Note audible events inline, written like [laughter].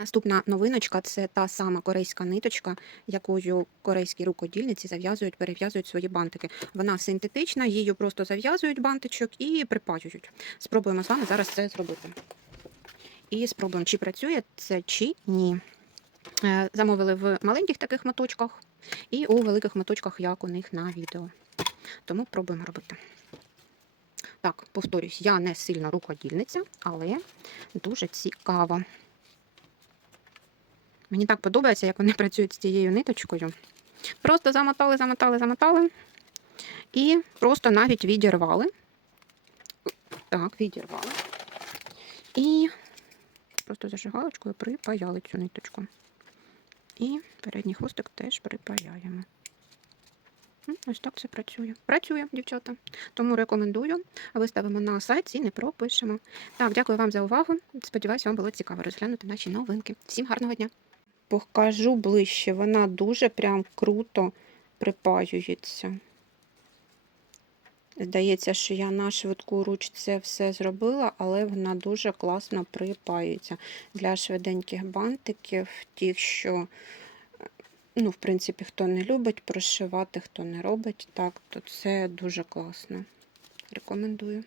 Наступна новиночка це та сама корейська ниточка, якою корейські рукодільниці зав'язують, перев'язують свої бантики. Вона синтетична, її просто зав'язують бантичок і припаюють. Спробуємо з вами зараз це зробити. І спробуємо, чи працює це, чи ні. Е, Замовили в маленьких таких моточках і у великих моточках, як у них на відео. Тому пробуємо робити. Так, повторюсь, я не сильно рукодільниця, але дуже цікаво. Мені так подобається, як вони [laughs] працюють з цією ниточкою. Просто замотали, замотали, замотали. І просто навіть відірвали. Так, відірвали. І просто зажигалочкою припаяли цю ниточку. І передній хвостик теж припаяємо. Ось так це працює. Працює, дівчата. Тому рекомендую. Виставимо на сайт і не пропишемо. Так, дякую вам за увагу. Сподіваюся, вам було цікаво розглянути наші новинки. Всім гарного дня! Покажу ближче. Вона дуже прям круто припаюється. Здається, що я на швидку руч це все зробила, але вона дуже класно припаюється. Для швиденьких бантиків, тих, що, ну, в принципі, хто не любить прошивати, хто не робить так, то це дуже класно. Рекомендую.